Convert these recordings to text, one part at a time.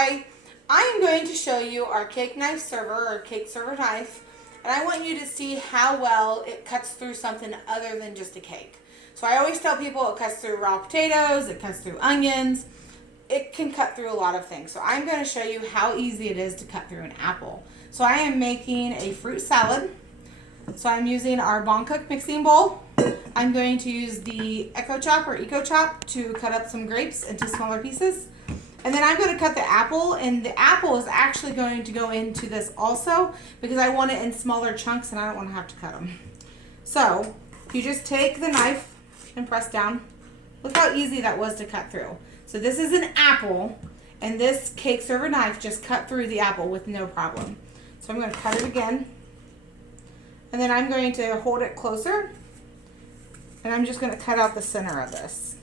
Hi, I am going to show you our cake knife server or cake server knife, and I want you to see how well it cuts through something other than just a cake. So I always tell people it cuts through raw potatoes, it cuts through onions, it can cut through a lot of things. So I'm going to show you how easy it is to cut through an apple. So I am making a fruit salad. So I'm using our Boncook mixing bowl. I'm going to use the Echo Chop or Eco Chop to cut up some grapes into smaller pieces. And then I'm going to cut the apple, and the apple is actually going to go into this also because I want it in smaller chunks and I don't want to have to cut them. So you just take the knife and press down. Look how easy that was to cut through. So this is an apple, and this cake server knife just cut through the apple with no problem. So I'm going to cut it again. And then I'm going to hold it closer, and I'm just going to cut out the center of this.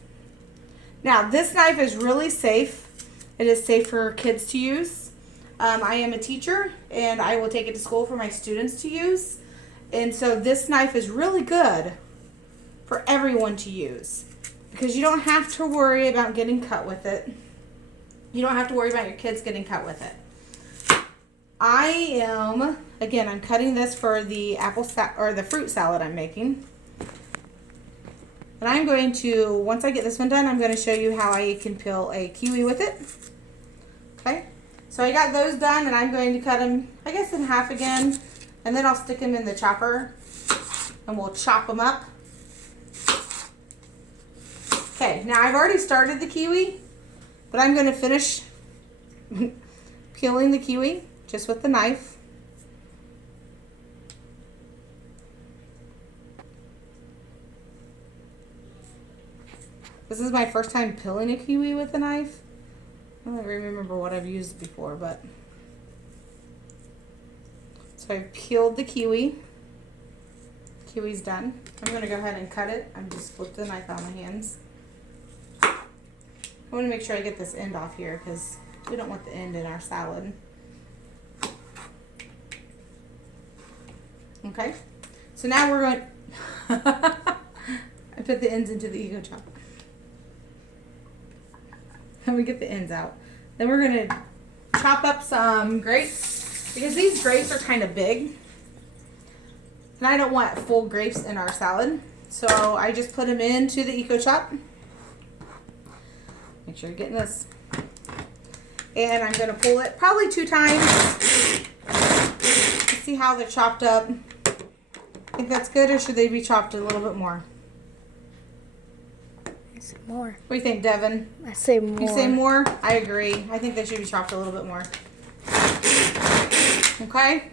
Now, this knife is really safe. It is safe for kids to use. I am a teacher, and I will take it to school for my students to use. And so this knife is really good for everyone to use because you don't have to worry about getting cut with it. You don't have to worry about your kids getting cut with it. I'm cutting this for the the fruit salad I'm making. And I'm going to, once I get this one done, I'm going to show you how I can peel a kiwi with it. Okay, so I got those done, and I'm going to cut them, I guess, in half again, and then I'll stick them in the chopper, and we'll chop them up. Okay, now I've already started the kiwi, but I'm going to finish peeling the kiwi just with the knife. This is my first time peeling a kiwi with a knife. I don't remember what I've used before, but. So I've peeled the kiwi. Kiwi's done. I'm going to go ahead and cut it. I'm just flipped the knife out of my hands. I want to make sure I get this end off here because we don't want the end in our salad. Okay. So now we're going. I put the ends into the Eco Chop. And we get the ends out. Then we're going to chop up some grapes because these grapes are kind of big. And I don't want full grapes in our salad. So I just put them into the Eco Chop. Make sure you're getting this. And I'm going to pull it probably 2 times to see how they're chopped up. Think that's good, or should they be chopped a little bit more? More. What do you think, Devin? I say more. You say more? I agree. I think they should be chopped a little bit more. Okay?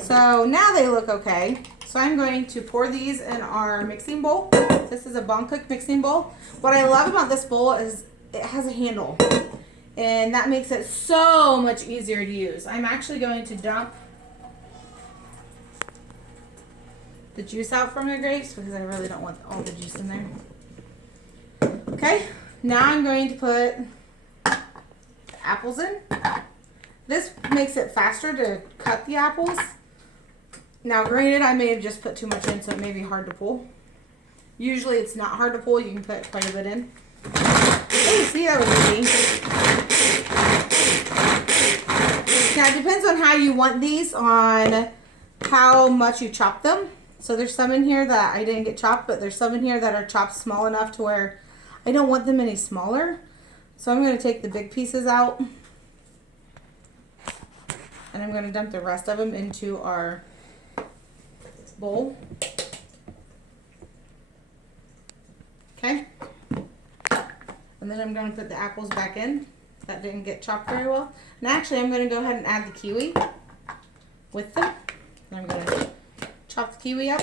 So now they look okay. So I'm going to pour these in our mixing bowl. This is a Boncook mixing bowl. What I love about this bowl is it has a handle. And that makes it so much easier to use. I'm actually going to dump the juice out from the grapes because I really don't want all the juice in there. Okay, now I'm going to put the apples in. This makes it faster to cut the apples. Now, granted, I may have just put too much in, so it may be hard to pull. Usually, it's not hard to pull. You can put quite a bit in. Oh, see, that was easy. Now, it depends on how you want these, on how much you chop them. So there's some in here that I didn't get chopped, but there's some in here that are chopped small enough to where I don't want them any smaller. So I'm going to take the big pieces out. And I'm going to dump the rest of them into our bowl. Okay. And then I'm going to put the apples back in. That didn't get chopped very well. And actually, I'm going to go ahead and add the kiwi with them. And I'm going to chop the kiwi up.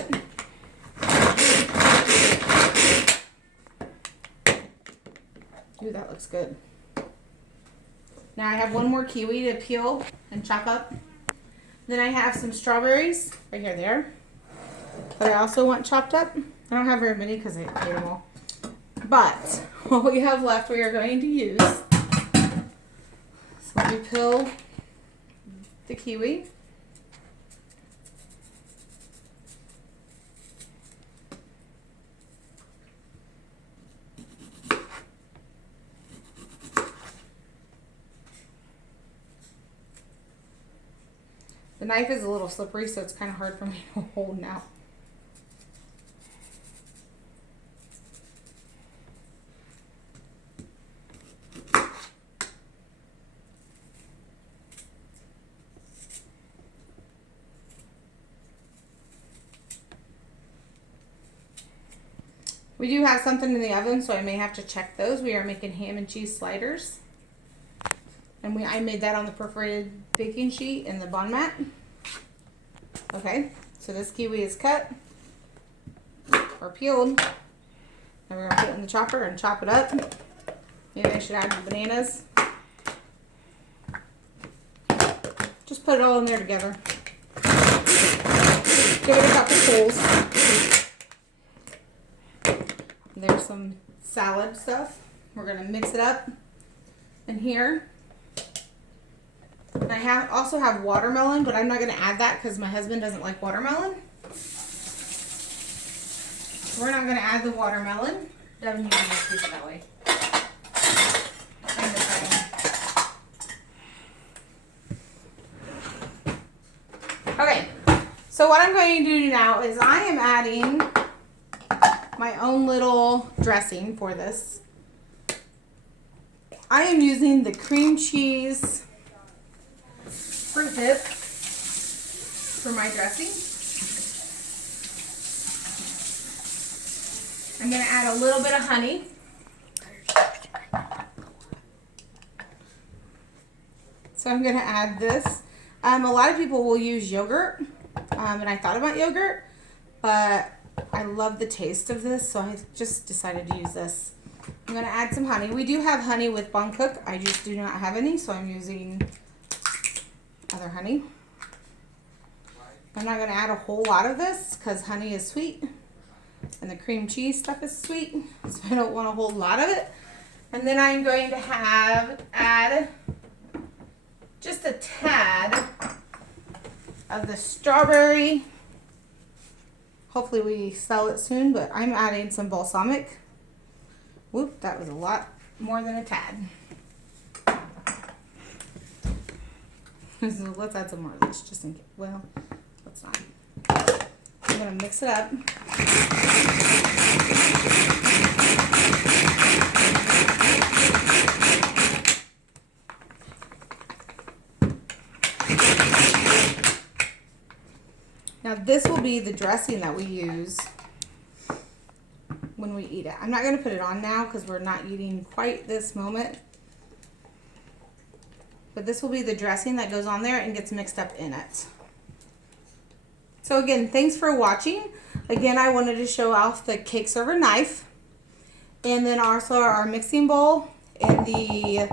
Ooh, that looks good. Now I have one more kiwi to peel and chop up. Then I have some strawberries. Right here, there. That I also want chopped up. I don't have very many because I ate them all. But what we have left we are going to use. So let me peel the kiwi. The knife is a little slippery, so it's kind of hard for me to hold now. We do have something in the oven, so I may have to check those. We are making ham and cheese sliders. And I made that on the perforated baking sheet and the Bon Mat. Okay, so this kiwi is cut or peeled. And we're gonna put it in the chopper and chop it up. Maybe I should add the bananas. Just put it all in there together. Give it a couple pulls. There's some salad stuff. We're gonna mix it up in here. And I also have watermelon, but I'm not gonna add that because my husband doesn't like watermelon. We're not gonna add the watermelon. Devin, you can just keep it that way. Okay, so what I'm going to do now is I am adding my own little dressing for this. I am using the cream cheese fruit dip for my dressing. I'm going to add a little bit of honey. So I'm going to add this. A lot of people will use yogurt, and I thought about yogurt, but I love the taste of this, so I just decided to use this. I'm going to add some honey. We do have honey with Bon Cook. I just do not have any, so I'm using other honey. I'm not going to add a whole lot of this because honey is sweet, and the cream cheese stuff is sweet, so I don't want a whole lot of it. And then I'm going to add just a tad of the strawberry. Hopefully we sell it soon, but I'm adding some balsamic. Whoop, that was a lot more than a tad. So let's add some more of this just in case. Well, let's not. I'm gonna mix it up. Now this will be the dressing that we use when we eat it. I'm not going to put it on now because we're not eating quite this moment. But this will be the dressing that goes on there and gets mixed up in it. So again, thanks for watching. Again, I wanted to show off the cake server knife. And then also our mixing bowl. And the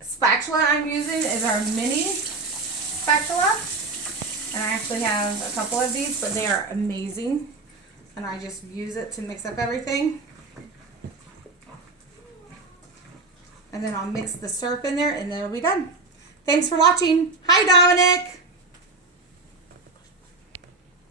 spatula I'm using is our mini spatula. And I actually have a couple of these, but they are amazing. And I just use it to mix up everything. And then I'll mix the syrup in there and then it'll be done. Thanks for watching. Hi, Dominic.